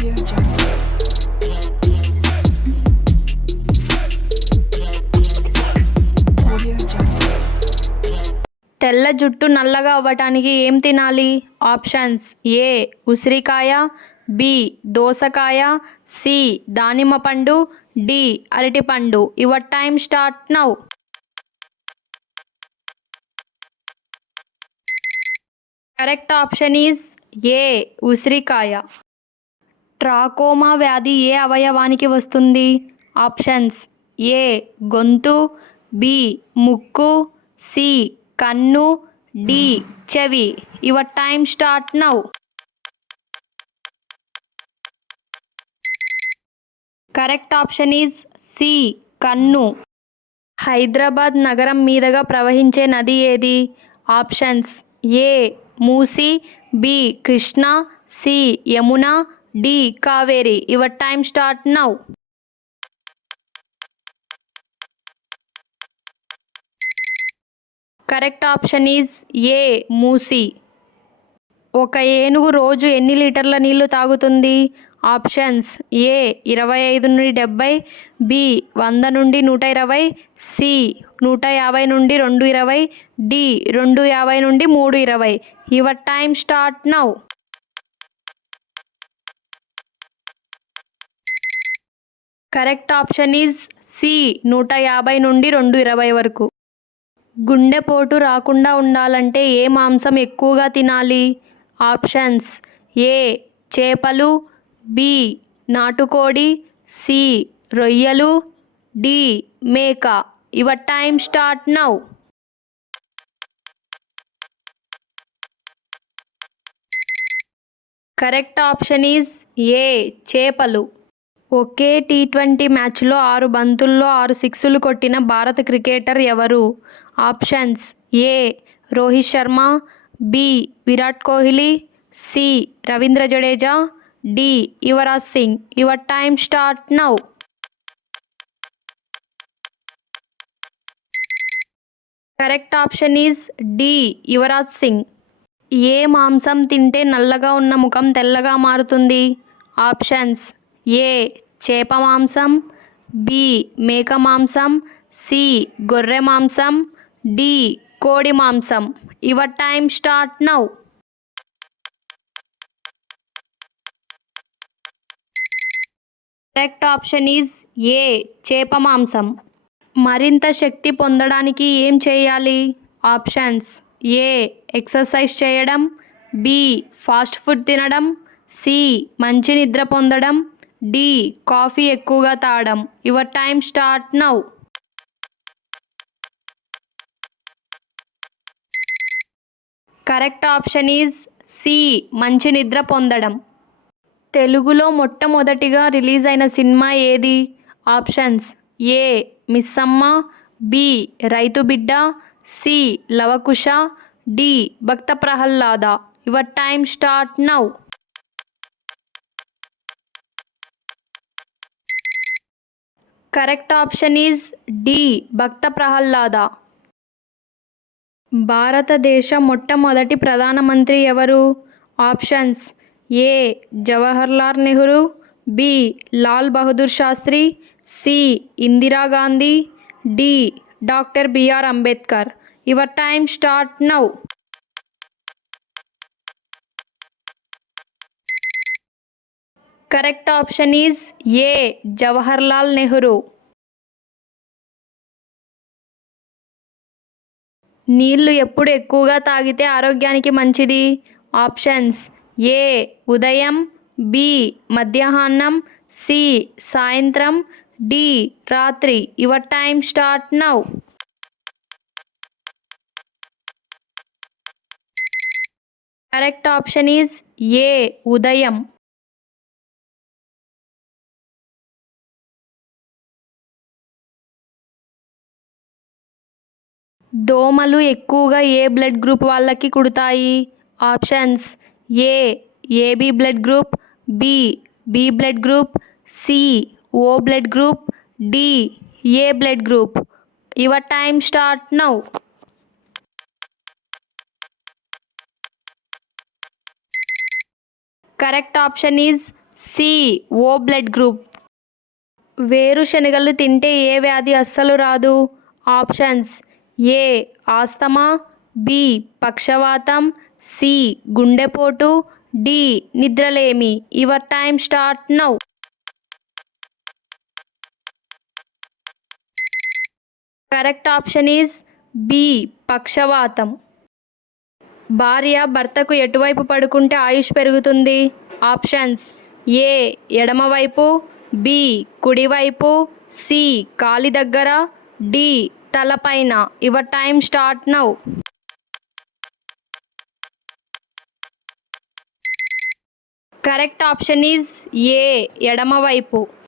తెల్ల జుట్టు నల్లగా అవ్వటానికి ఏం తినాలి? ఆప్షన్స్ ఏ ఉసిరికాయ బి దోసకాయ సి దానిమ్మ పండు డి అరటిపండు your time start now correct option is A ఉసిరికాయ. ట్రాకోమా వ్యాధి ఏ అవయవానికి వస్తుంది? ఆప్షన్స్ ఏ గొంతు బి ముక్కు సి కన్ను డి చెవి. Your time start now. Correct option is C కన్ను. హైదరాబాద్ నగరం మీదుగా ప్రవహించే నది ఏది? Options A Musi B Krishna C Yamuna D. Kaveri your time start now. Correct option is A Musi. ఒక ఏనుగు రోజు ఎన్ని లీటర్ల నీళ్ళు తాగుతుంది? ఆప్షన్స్ ఏ ఇరవై ఐదు నుండి డెబ్బై బి వంద నుండి నూట ఇరవై సి నూట యాభై నుండి రెండు ఇరవై డి రెండు యాభై నుండి మూడు ఇరవై. Your time start now. Correct option is C నూట యాభై నుండి రెండు ఇరవై వరకు. గుండెపోటు రాకుండా ఉండాలంటే ఏ మాంసం ఎక్కువగా తినాలి? ఆప్షన్స్ ఏ చేపలు బి నాటుకోడి సి రొయ్యలు డి మేక. Your time start now correct option is A చేపలు. ఒకే టీ ట్వంటీ మ్యాచ్లో ఆరు బంతుల్లో ఆరు సిక్సులు కొట్టిన భారత క్రికెటర్ ఎవరు? Options A. Rohit Sharma B. Virat Kohli C. Ravindra Jadeja D. Yuvraj Singh. Your time start now. Correct option is D. Yuvraj Singh. ఏ మాంసం తింటే నల్లగా ఉన్న ముఖం తెల్లగా మారుతుంది? ఆప్షన్స్ ఏ చేప మాంసం బి మేక మాంసం సి గొర్రె మాంసం డి కోడి మాంసం your time start now correct option is A చేప మాంసం మరింత శక్తి పొందడానికి ఏం చేయాలి? ఆప్షన్స్ ఏ ఎక్సర్సైజ్ చేయడం బి ఫాస్ట్ ఫుడ్ తినడం సి మంచి నిద్ర పొందడం డి కాఫీ ఎక్కువగా తాగడం. Your time start now. Correct option is C మంచి నిద్ర పొందడం. తెలుగులో మొట్టమొదటిగా రిలీజ్ అయిన సినిమా ఏది? Options A Missamma B Raithu Bidda C Lavakusa D Bhakta Prahlada. Your time start now. Correct option is D Bhakta Prahlada. భారతదేశ మొట్టమొదటి ప్రధానమంత్రి ఎవరు? Options A Jawaharlal Nehru B Lal Bahadur Shastri C Indira Gandhi D doctor B R Ambedkar. Your time start now. Correct option is A. Jawaharlal Nehru. నీళ్ళు ఎప్పుడు ఎక్కువగా తాగితే ఆరోగ్యానికి మంచిది? Options A. ఉదయం బి. మధ్యాహ్నం సి. సాయంత్రం డి. రాత్రి. Your time start now. Correct option is A. ఉదయం. దోమలు ఎక్కువగా ఏ బ్లడ్ గ్రూప్ వాళ్ళకి కుడతాయి? Options A AB blood group B B blood group C O blood group D A blood group. Your time start now. Correct option is C O blood group. వేరుశనగలు తింటే ఏ వ్యాధి అస్సలు రాదు? Options A asthma? బి పక్షవాతం. C గుండెపోటు. D నిద్రలేమి. Your time start now. Correct option is B పక్షవాతం. భార్య భర్తకు ఎటువైపు పడుకుంటే ఆయుష్ పెరుగుతుంది? ఆప్షన్స్ ఏ ఎడమవైపు బి కుడివైపు సి కాలి దగ్గర డి తలపైన. Your time start now. Correct option is A ఎడమవైపు.